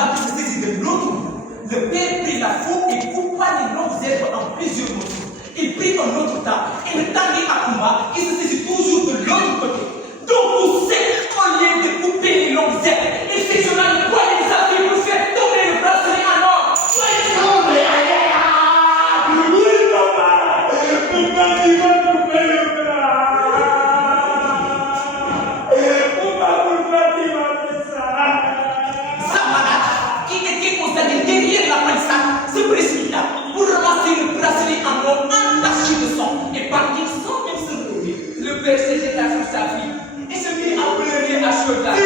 Akumba qui se saisit de l'autre. Le père prit la faux et coupa les longues herbes en plusieurs morceaux. Il prit un autre tas et le tendit à Akumba qui se saisit toujours de l'autre côté. Donc pour cette, au lieu de couper les longues herbes, il sectionna le poil des affaires pour faire tomber le bracelet en or. Se précipita pour ramasser le bracelet en or entaché de sang et partit sans même se relever. Le père se jeta sur sa fille et se mit à pleurer à chaudes larmes.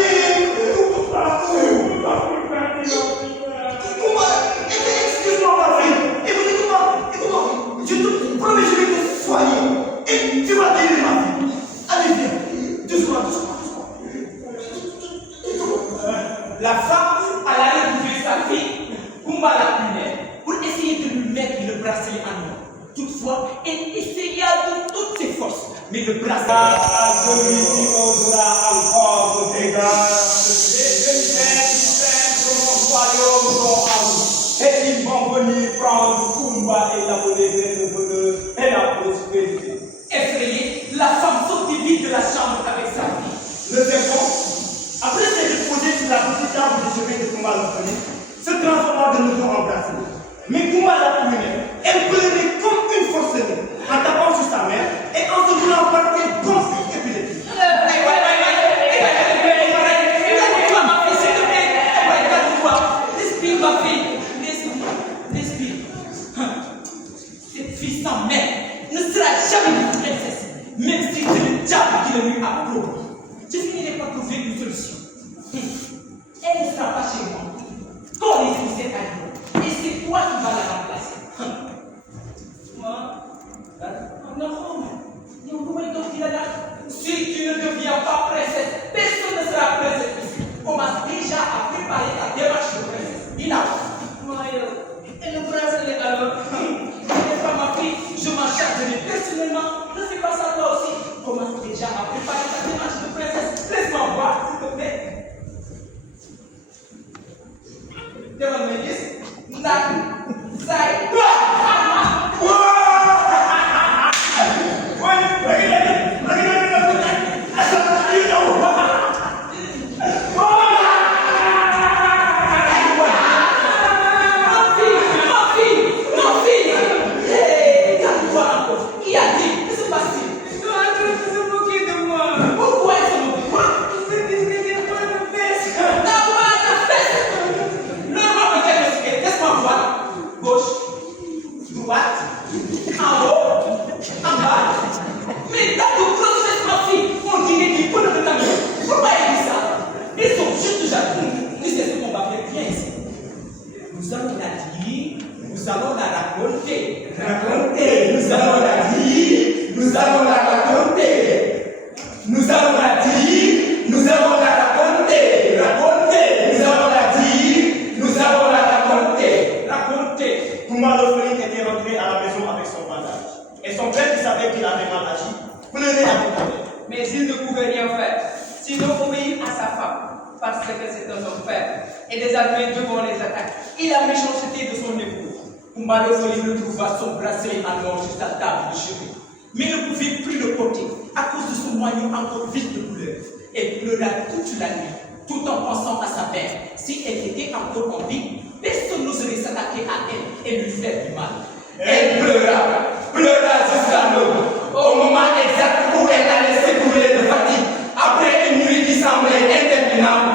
Excuse-moi ma fille, écoute-moi, je te promets, je vais te soigner et tu vas guérir ma fille. Allez viens, doucement. La femme alla retrouver sa fille, Kumba la punait, pour essayer de lui mettre le bracelet en or. Toutefois, elle essaya de toutes ses forces, mais le bracelet... Celui-ci osera encore vous dégager. Les jeunes de mon royaume sont à vous. Et ils vont venir prendre Kumba et l'abonner le bonheur et la prospérité. Effrayée, la femme sortit vite de la chambre avec sa fille. Le serpent, après s'être posé sur la petite table de chevet de Kumba l'orphelin, se transforma de nouveau en bracelet. Mais Kumba la punait, elle pleurait comme une forcenée, en tapant sur sa mère et en se voulant par quel bon fils épileptique. Respire ma fille, respire. Cette fille sans mère ne sera jamais une princesse, même si c'est le diable qui le lui a promis. Je finirai par trouver une solution. Elle ne sera pas chez moi. Quand les émissaires arriveront, et c'est toi qui vas la remplacer. Moi, si tu ne deviens pas princesse, personne ne sera princesse ici. Commence déjà à préparer ta démarche de princesse. Dis-la. Et le bracelet alors? n'est pas ma fille, je m'en chargerai personnellement. Ne fais pas ça toi aussi. Commence déjà à préparer ta démarche de princesse. Laisse-moi voir, s'il te plaît. Devant mes listes, nous allons la raconter. Nous allons la dire, nous allons la raconter. Nous allons la dire, nous allons la raconter. Nous allons la dire, nous allons la raconter. Kumba l'orphelin était rentré à la maison avec son bandage. Et son père, qui savait qu'il avait mal agi, pleurait avec la mère. Mais il ne pouvait rien faire, sinon obéir à sa femme, parce que c'est un homme faible et désarmé devant les attaques et la méchanceté de son époux. Kumba l'orphelin trouva son bracelet en or sur sa table de chevet, mais ne pouvait plus le porter à cause de son moignon encore vif de couleur. Elle pleura toute la nuit, tout en pensant à sa mère. Si elle était encore en vie, personne n'oserait s'attaquer à elle et lui faire du mal. Elle pleura jusqu'à l'aube, au moment exact où elle allait s'écouler de fatigue, après une nuit qui semblait interminable.